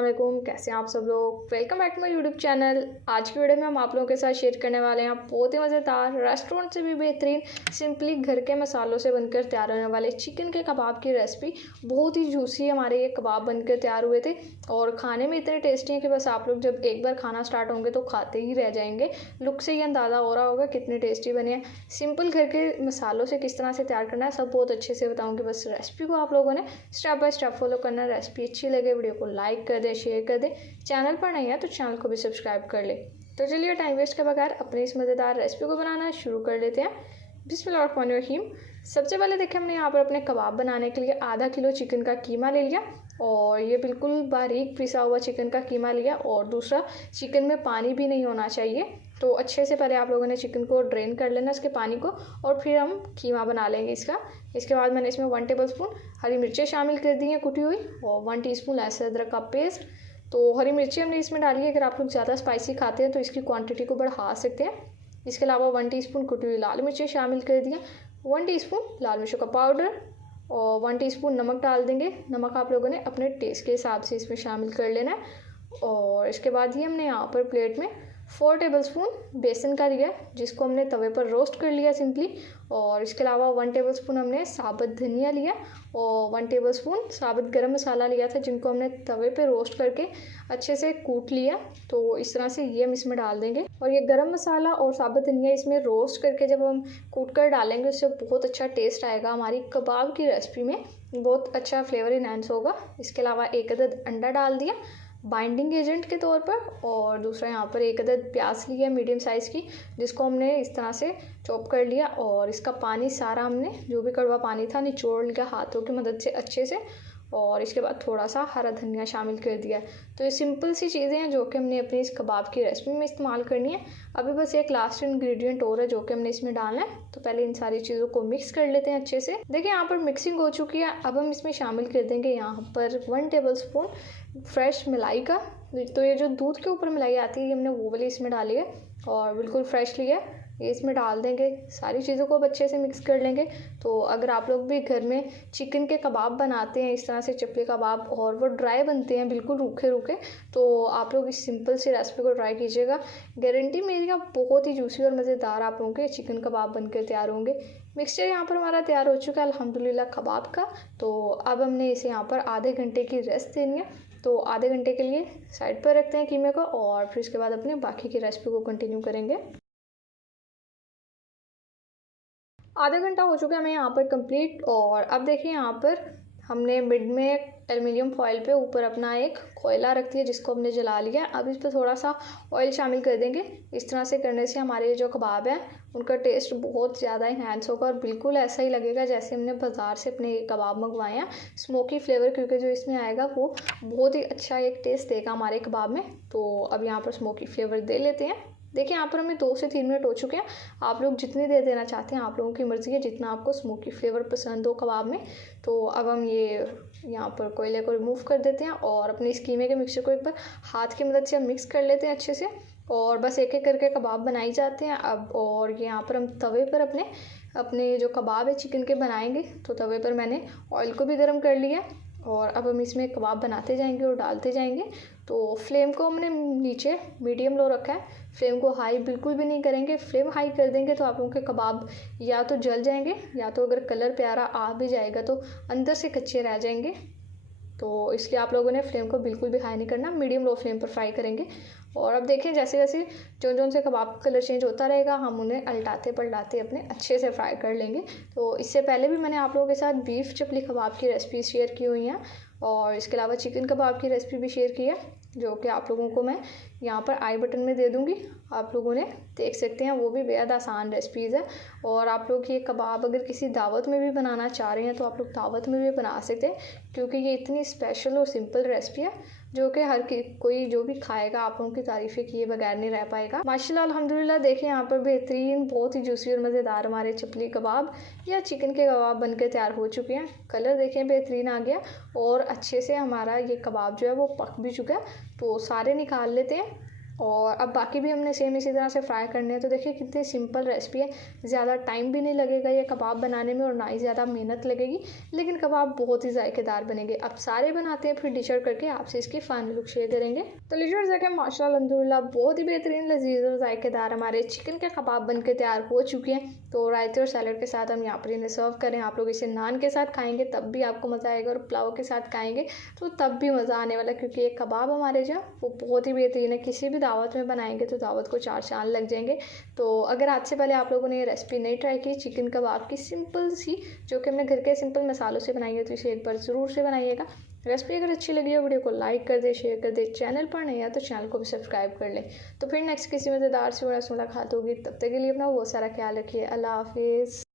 अस्सलाम वालेकुम, कैसे हैं आप सब लोग। Welcome back to my YouTube channel. आज की वीडियो में हम आप लोगों के साथ शेयर करने वाले हैं बहुत ही मज़ेदार, रेस्टोरेंट से भी बेहतरीन, सिंपली घर के मसालों से बनकर तैयार होने वाले चिकन के कबाब की रेसिपी। बहुत ही जूसी हमारे ये कबाब बनकर तैयार हुए थे और खाने में इतने टेस्टी हैं कि बस आप लोग जब एक बार खाना स्टार्ट होंगे तो खाते ही रह जाएंगे। लुक से ही अंदाज़ा हो रहा होगा कितने टेस्टी बने हैं। सिंपल घर के मसालों से किस तरह से तैयार करना है सब बहुत अच्छे से बताऊँगी। बस रेसिपी को आप लोगों ने स्टेप बाय स्टेप फॉलो करना है। रेसिपी अच्छी लगे वीडियो को लाइक कर दे, शेयर कर दे। चैनल पर नहीं है तो चैनल को भी सब्सक्राइब कर ले। तो चलिए टाइम वेस्ट के बगैर अपनी इस मज़ेदार रेसिपी को बनाना शुरू कर लेते हैं। बिस्मिल्लाहिर्रहमानिर्रहीम। सबसे पहले देखिए हमने यहाँ पर अपने कबाब बनाने के लिए आधा किलो चिकन का कीमा ले लिया और ये बिल्कुल बारीक पिसा हुआ चिकन का कीमा लिया। और दूसरा, चिकन में पानी भी नहीं होना चाहिए, तो अच्छे से पहले आप लोगों ने चिकन को ड्रेन कर लेना इसके पानी को और फिर हम कीमा बना लेंगे इसका। इसके बाद मैंने इसमें 1 टेबलस्पून हरी मिर्चें शामिल कर दी हैं कुटी हुई और 1 टीस्पून लहसुन अदरक का पेस्ट। तो हरी मिर्ची हमने इसमें डाली है। अगर आप लोग ज़्यादा स्पाइसी खाते हैं तो इसकी क्वांटिटी को बढ़ा सकते हैं। इसके अलावा 1 टीस्पून कुटी हुई लाल मिर्चें शामिल कर दिया, 1 टीस्पून लाल मिर्चों का पाउडर और 1 टीस्पून नमक डाल देंगे। नमक आप लोगों ने अपने टेस्ट के हिसाब से इसमें शामिल कर लेना है। और इसके बाद ही हमने यहाँ पर प्लेट में 4 टेबलस्पून बेसन का लिया जिसको हमने तवे पर रोस्ट कर लिया सिंपली। और इसके अलावा 1 टेबलस्पून हमने साबुत धनिया लिया और 1 टेबलस्पून साबुत गरम मसाला लिया था जिनको हमने तवे पे रोस्ट करके अच्छे से कूट लिया। तो इस तरह से ये हम इसमें डाल देंगे। और ये गरम मसाला और साबुत धनिया इसमें रोस्ट करके जब हम कूट कर डालेंगे उससे बहुत अच्छा टेस्ट आएगा। हमारी कबाब की रेसिपी में बहुत अच्छा फ्लेवर इनहेंस होगा। इसके अलावा 1 अदद अंडा डाल दिया बाइंडिंग एजेंट के तौर पर। और दूसरा यहाँ पर 1 अदद प्याज ली है मीडियम साइज़ की जिसको हमने इस तरह से चॉप कर लिया। और इसका पानी सारा हमने जो भी कड़वा पानी था निचोड़ लिया हाथों की मदद से अच्छे से। और इसके बाद थोड़ा सा हरा धनिया शामिल कर दिया। तो ये सिंपल सी चीज़ें हैं जो कि हमने अपनी इस कबाब की रेसिपी में इस्तेमाल करनी है। अभी बस एक लास्ट इंग्रेडिएंट और है जो कि हमने इसमें डालना है। तो पहले इन सारी चीज़ों को मिक्स कर लेते हैं अच्छे से। देखिए यहाँ पर मिक्सिंग हो चुकी है। अब हम इसमें शामिल कर देंगे यहाँ पर 1 टेबलस्पून फ्रेश मलाई का। तो ये जो दूध के ऊपर मलाई आती है हमने वो वाली इसमें डाली है और बिल्कुल फ्रेश ली है। ये इसमें डाल देंगे। सारी चीज़ों को अब अच्छे से मिक्स कर लेंगे। तो अगर आप लोग भी घर में चिकन के कबाब बनाते हैं इस तरह से चपले कबाब और वो ड्राई बनते हैं बिल्कुल रूखे रूखे, तो आप लोग इस सिंपल सी रेसिपी को ट्राई कीजिएगा। गारंटी मेरी है बहुत ही जूसी और मज़ेदार आप लोगों के चिकन कबाब बनकर तैयार होंगे। मिक्सचर यहाँ पर हमारा तैयार हो चुका है अल्हम्दुलिल्लाह कबाब का। तो अब हमने इसे यहाँ पर आधे घंटे की रेस्ट देनी है। तो आधे घंटे के लिए साइड पर रखते हैं कीमे को और फिर इसके बाद अपने बाकी की रेसिपी को कंटिन्यू करेंगे। आधा घंटा हो चुका है हमें यहाँ पर कंप्लीट। और अब देखिए यहाँ पर हमने मिड में एल्युमिनियम फॉइल पे ऊपर अपना एक कोयला रख दिया जिसको हमने जला लिया। अब इस पर थोड़ा सा ऑयल शामिल कर देंगे। इस तरह से करने से हमारे जो कबाब हैं उनका टेस्ट बहुत ज़्यादा इन्हेंस होगा और बिल्कुल ऐसा ही लगेगा जैसे हमने बाज़ार से अपने कबाब मंगवाए हैं। स्मोकी फ्लेवर क्योंकि जो इसमें आएगा वो बहुत ही अच्छा एक टेस्ट देगा हमारे कबाब में। तो अब यहाँ पर स्मोकी फ्लेवर दे लेते हैं। देखिए यहाँ पर हमें 2 से 3 मिनट हो चुके हैं। आप लोग जितनी देर देना चाहते हैं आप लोगों की मर्ज़ी है, जितना आपको स्मोकी फ्लेवर पसंद हो कबाब में। तो अब हम ये यहाँ पर कोयले को रिमूव कर देते हैं और अपने इस कीमे के मिक्सचर को एक बार हाथ की मदद से हम मिक्स कर लेते हैं अच्छे से। और बस एक एक करके कबाब बनाई जाते हैं अब। और ये यहाँ पर हम तवे पर अपने जो कबाब है चिकन के बनाएंगे। तो तवे पर मैंने ऑयल को भी गर्म कर लिया और अब हम इसमें कबाब बनाते जाएंगे और डालते जाएंगे। तो फ्लेम को हमने नीचे मीडियम लो रखा है। फ्लेम को हाई बिल्कुल भी नहीं करेंगे। फ्लेम हाई कर देंगे तो आप लोगों के कबाब या तो जल जाएंगे या तो अगर कलर प्यारा आ भी जाएगा तो अंदर से कच्चे रह जाएंगे। तो इसलिए आप लोगों ने फ्लेम को बिल्कुल भी हाई नहीं करना, मीडियम लो फ्लेम पर फ्राई करेंगे। और अब देखें जैसे जैसे जो से कबाब का कलर चेंज होता रहेगा हम उन्हें अलटाते पलटाते अपने अच्छे से फ्राई कर लेंगे। तो इससे पहले भी मैंने आप लोगों के साथ बीफ चपली कबाब की रेसिपी शेयर की हुई हैं और इसके अलावा चिकन कबाब की रेसिपी भी शेयर की है जो कि आप लोगों को मैं यहाँ पर आई बटन में दे दूँगी। आप लोगों ने देख सकते हैं, वो भी बेहद आसान रेसिपीज़ है। और आप लोग ये कबाब अगर किसी दावत में भी बनाना चाह रहे हैं तो आप लोग दावत में भी बना सकते हैं क्योंकि ये इतनी स्पेशल और सिंपल रेसिपी है जो कि हर कोई जो भी खाएगा आप लोगों की तारीफ़ें किए बगैर नहीं रह पाएगा। माशाल्लाह अल्हम्दुलिल्लाह। देखिए यहाँ पर बेहतरीन बहुत ही जूसी और मज़ेदार हमारे चपली कबाब या चिकन के कबाब बनकर तैयार हो चुके हैं। कलर देखें बेहतरीन आ गया और अच्छे से हमारा ये कबाब जो है वो पक भी चुका है। तो सारे निकाल लेते हैं और अब बाकी भी हमने सेम इसी तरह से फ्राई करने हैं। तो देखिए कितनी सिंपल रेसिपी है, ज़्यादा टाइम भी नहीं लगेगा ये कबाब बनाने में और ना ही ज़्यादा मेहनत लगेगी, लेकिन कबाब बहुत ही जायकेदार बनेंगे। अब सारे बनाते हैं, फिर डिश आउट करके आपसे इसकी फाइनल लुक शेयर करेंगे। तो लीजिए देखें, माशाल्लाह अल्हम्दुलिल्लाह बहुत ही बेहतरीन लजीज और जायकेदार हमारे चिकन के कबाब बनके तैयार हो चुके हैं। तो रायते और सैलड के साथ हम यहाँ पर इन्हें सर्व करें। आप लोग इसे नान के साथ खाएंगे तब भी आपको मज़ा आएगा, और पुलाव के साथ खाएंगे तो तब भी मज़ा आने वाला, क्योंकि ये कबाब हमारे जो वो बहुत ही बेहतरीन है। किसी भी दावत में बनाएंगे तो दावत को 4 चांद लग जाएंगे। तो अगर आज से पहले आप लोगों ने ये रेसिपी नहीं ट्राई की चिकन कबाब की सिंपल सी, जो कि हमने घर के सिंपल मसालों से बनाई है, तो इसे एक बार ज़रूर से बनाइएगा। रेसिपी अगर अच्छी लगी हो वीडियो को लाइक कर दे, शेयर कर दे, चैनल पर नहीं है तो चैनल को भी सब्सक्राइब कर लें। तो फिर नेक्स्ट किसी मज़ेदार से मुलाकात होगी, तब तक के लिए अपना बहुत सारा ख्याल रखिए। अल्लाह हाफिज़।